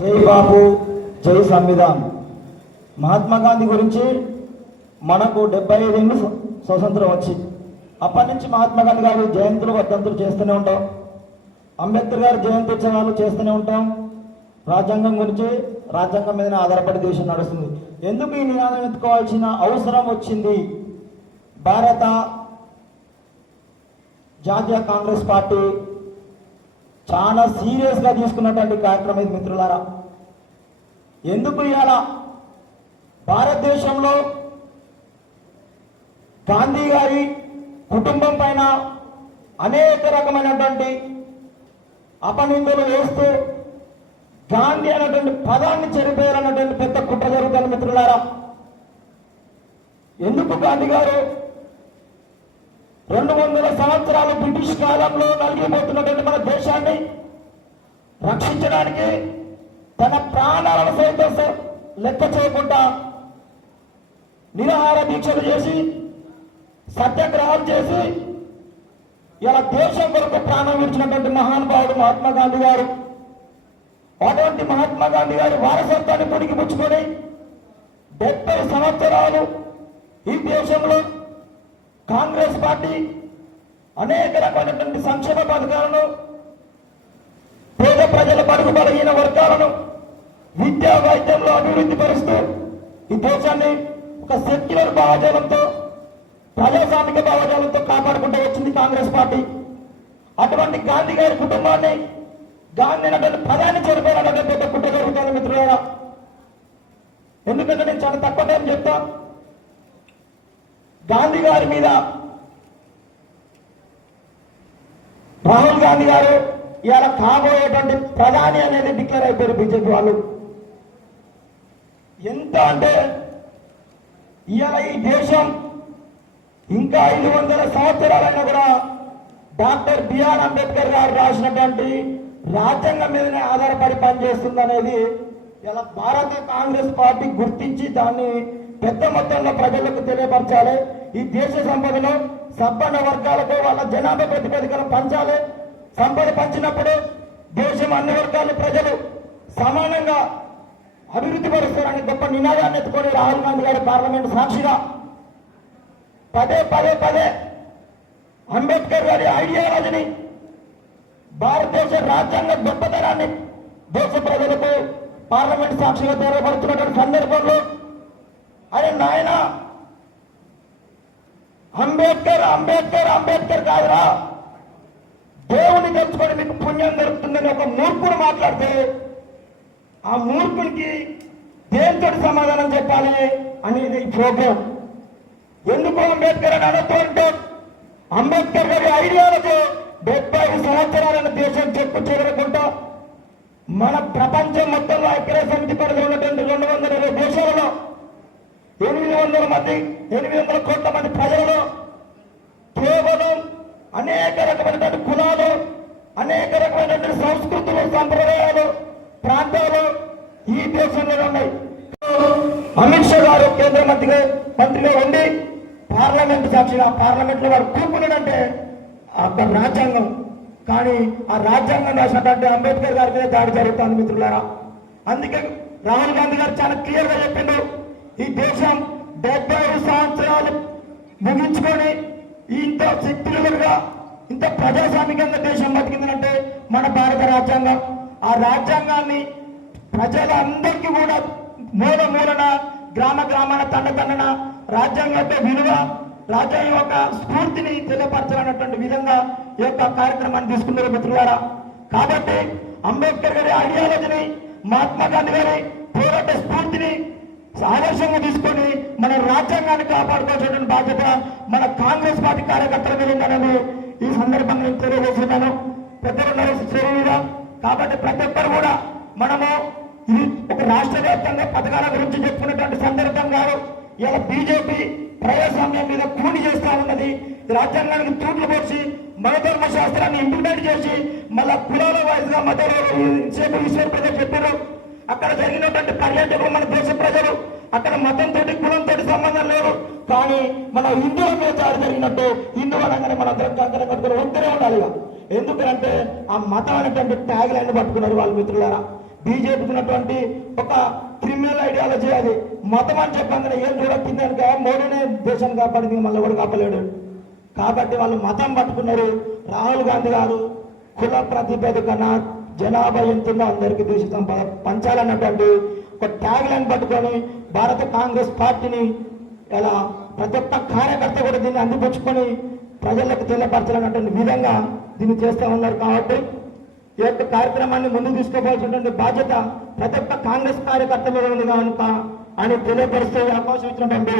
జై బాబు జై సంవిధాన్. మహాత్మా గాంధీ గురించి మనకు డెబ్బై ఐదేళ్ళు స్వతంత్రం వచ్చి అప్పటి నుంచి మహాత్మా గాంధీ గారి జయంతులు వర్ధంతులు చేస్తూనే ఉంటాం. అంబేద్కర్ గారి జయంతి ఉత్సవాలు చేస్తూనే ఉంటాం. రాజ్యాంగం గురించి రాజ్యాంగం మీద ఆధారపడి దేశం నడుస్తుంది. ఎందుకు ఈ నినాదం ఎత్తుకోవాల్సిన అవసరం వచ్చింది? భారత జాతీయ కాంగ్రెస్ పార్టీ చాలా సీరియస్గా తీసుకున్నటువంటి కార్యక్రమం ఇది మిత్రులారా. ఎందుకు ఇవాళ భారతదేశంలో గాంధీ గారి కుటుంబం పైన అనేక రకమైనటువంటి అపనిందలు వేస్తూ గాంధీ అనేటువంటి పదాన్ని చెరిపేయాలన్నటువంటి పెద్ద కుట్ర జరుగుతుంది మిత్రులారా. ఎందుకు గాంధీ గారు రెండు వందల సంవత్సరాలు బ్రిటిష్ కాలంలో నలిగిపోతున్నటువంటి మన దేశాన్ని రక్షించడానికి తన ప్రాణాలను సైతం లెక్క చేయకుండా నిరాహార దీక్షలు చేసి సత్యాగ్రహం చేసి ఇలా దేశం కొరకు ప్రాణం విడిచినటువంటి మహానుభావుడు మహాత్మా గాంధీ గారు అటువంటి మహాత్మా గాంధీ గారి వారసత్వాన్ని పొడికి పుచ్చుకొని డెబ్బై సంవత్సరాలు ఈ దేశంలో కాంగ్రెస్ పార్టీ అనేక రకమైనటువంటి సంక్షేమ పథకాలను పేద ప్రజల పరుగు బలహీన వర్గాలను విద్యా వైద్యంలో అభివృద్ధి పరుస్తూ ఈ దేశాన్ని ఒక సెక్యులర్ భావజాలంతో ప్రజాస్వామిక భావజాలంతో కాపాడుకుంటూ వచ్చింది కాంగ్రెస్ పార్టీ. అటువంటి గాంధీ గారి కుటుంబాన్ని గాంధీ అనేటువంటి పదాన్ని చనిపోయినటువంటి పెద్ద కుట్ర జరుగుతుంది మిత్రులారా. ఎందుకంటే నేను చాలా తక్కువ టైం చెప్తా గాంధీ గారి మీద. రాహుల్ గాంధీ గారు ఇవాళ కాబోయేటువంటి ప్రధాని అనేది డిక్లేర్ అయిపోయారు బీజేపీ వాళ్ళు. ఎంత అంటే ఇవాళ ఈ దేశం ఇంకా ఐదు వందల సంవత్సరాలైనా కూడా డాక్టర్ బిఆర్ అంబేద్కర్ గారు రాసినటువంటి రాజ్యాంగం మీదనే ఆధారపడి పనిచేస్తుంది అనేది ఇలా భారత కాంగ్రెస్ పార్టీ గుర్తించి దాన్ని పెద్ద మొత్తంలో ప్రజలకు తెలియపరచాలి. ఈ దేశ సంపదను సంపన్న వర్గాలకు వాళ్ళ జనాభా ప్రాతిపదికన పంచాలి. సంపద పంచినప్పుడు దేశం అన్ని వర్గాల ప్రజలు సమానంగా అభివృద్ధి పరుస్తారని గొప్ప నినాదాన్ని ఎత్తుకొని రాహుల్ గాంధీ గారి పార్లమెంట్ సాక్షిగా పదే పదే పదే అంబేద్కర్ గారి ఐడియాలజీని భారతదేశ రాజ్యాంగ గొప్పతనాన్ని దేశ ప్రజలకు పార్లమెంట్ సాక్షిగా దూరపడుతున్నటువంటి సందర్భంలో అరే నాయన అంబేద్కర్ అంబేద్కర్ అంబేద్కర్ కాదురా. దేవుని తెచ్చుకొని మీకు పుణ్యం దొరుకుతుందని ఒక మూర్ఖుడు మాట్లాడితే ఆ మూర్ఖునికి దేంతో సమాధానం చెప్పాలి అనేది ఈ ప్రోగ్రాం. ఎందుకు అంబేద్కర్ అని అనొద్దు అంటే అంబేద్కర్ గారి ఐడియాలతో డెబ్బై సంవత్సరాలను దేశం చెప్పు చెదరకుండా మన ప్రపంచం మొత్తంలో ఐక్యరాజ్య పరిధి పరిధిలో ఉన్నటువంటి రెండు వందల ఇరవై దేశాలలో ఎనిమిది వందల మంది ఎనిమిది వందల కోట్ల మంది ప్రజలలో కేవలం అనేక రకమైనటువంటి కులాలు అనేక రకమైనటువంటి సంస్కృతులు సంప్రదాయాలు ప్రాంతాలు ఈ దేశంలో ఉన్నాయి. అమిత్ షా గారు కేంద్ర మంత్రిగా మంత్రిగా ఉండి పార్లమెంట్ సాక్షిగా పార్లమెంట్లో వారు కూర్చున్నాడంటే అక్కడ రాజ్యాంగం. కానీ ఆ రాజ్యాంగం రాసినటువంటి అంబేద్కర్ గారి మీద దాడి జరుగుతుంది మిత్రులారా. అందుకే రాహుల్ గాంధీ గారు చాలా క్లియర్గా చెప్పిండు ఈ దేశం డెబ్బై ఐదు సంవత్సరాలు ముగించుకొని ఇంత శక్తిలుగా ఇంత ప్రజాస్వామికంగా దేశం బతికిందంటే మన భారత రాజ్యాంగం. ఆ రాజ్యాంగాన్ని ప్రజలందరికీ కూడా మూల మూలన గ్రామ గ్రామాన తండ తండన రాజ్యాంగం యొక్క విలువ రాజ్యాంగం యొక్క స్ఫూర్తిని తెలియపరచాలన్నటువంటి విధంగా యొక్క కార్యక్రమాన్ని తీసుకున్నారు మిత్రులారా. కాబట్టి అంబేద్కర్ గారి ఐడియాలజీని మహాత్మా గాంధీ గారి పోరాట స్ఫూర్తిని ఆదర్శంగా తీసుకొని మన రాజ్యాంగాన్ని కాపాడుకోవాల్సిన బాధ్యత మన కాంగ్రెస్ పార్టీ కార్యకర్తల మీద ఉందని ఈ సందర్భంగా నేను తెలియజేస్తున్నాను. పెద్దలు ఉన్నారు మీద. కాబట్టి ప్రతి ఒక్కరు కూడా మనము ఇది ఒక రాష్ట్ర వ్యాప్తంగా పథకాల గురించి చెప్పుకున్నటువంటి సందర్భం కాదు. ఇలా బీజేపీ ప్రజాస్వామ్యం మీద కూని చేస్తా ఉన్నది. రాజ్యాంగానికి తూట్లు పోసి మత ధర్మ శాస్త్రాన్ని ఇంప్లిమెంట్ చేసి మళ్ళా కులాల వాయిస్గా మత సేపు విశ్వ ప్రజలు చెప్పారు. అక్కడ జరిగినటువంటి పర్యాటకులు మన దేశ ప్రజలు. అక్కడ మతంతో కులంతో సంబంధం లేదు. కానీ మన హిందువుల మీద దాడి జరిగినట్టు హిందువు అనగానే మన అందరం కంకర కట్టుకుని ఒక్కరే ఉండాలి ఎందుకంటే ఆ మతం అనేటువంటి ట్యాగ్ లైన్ పట్టుకున్నారు వాళ్ళ మిత్రులారా. బీజేపీ ఉన్నటువంటి ఒక క్రిమినల్ ఐడియాలజీ అది. మతం అని చెప్పంగానే ఏం చూడొచ్చిందనుక మోడీనే దేశం కాపాడింది మళ్ళీ ఎవరు కాపలేడు కాబట్టి వాళ్ళు మతం పట్టుకున్నారు. రాహుల్ గాంధీ గారు కుల ప్రతిపేదికన జనాభా ఎంతుందో అందరికీ దేశ సంపద పంచాలన్నటువంటి ఒక ట్యాగ్ లైన్ పట్టుకొని భారత కాంగ్రెస్ పార్టీని ఇలా ప్రతి ఒక్క కార్యకర్త కూడా దీన్ని అందిపుచ్చుకొని ప్రజలకు తెలియపరచాలన్నటువంటి విధంగా దీన్ని చేస్తూ ఉన్నారు కాబట్టి ఈ యొక్క కార్యక్రమాన్ని ముందుకు తీసుకోవాల్సినటువంటి బాధ్యత ప్రతి ఒక్క కాంగ్రెస్ కార్యకర్త ఉంది కనుక అని తెలియపరుస్తే అవకాశం ఇచ్చినటువంటి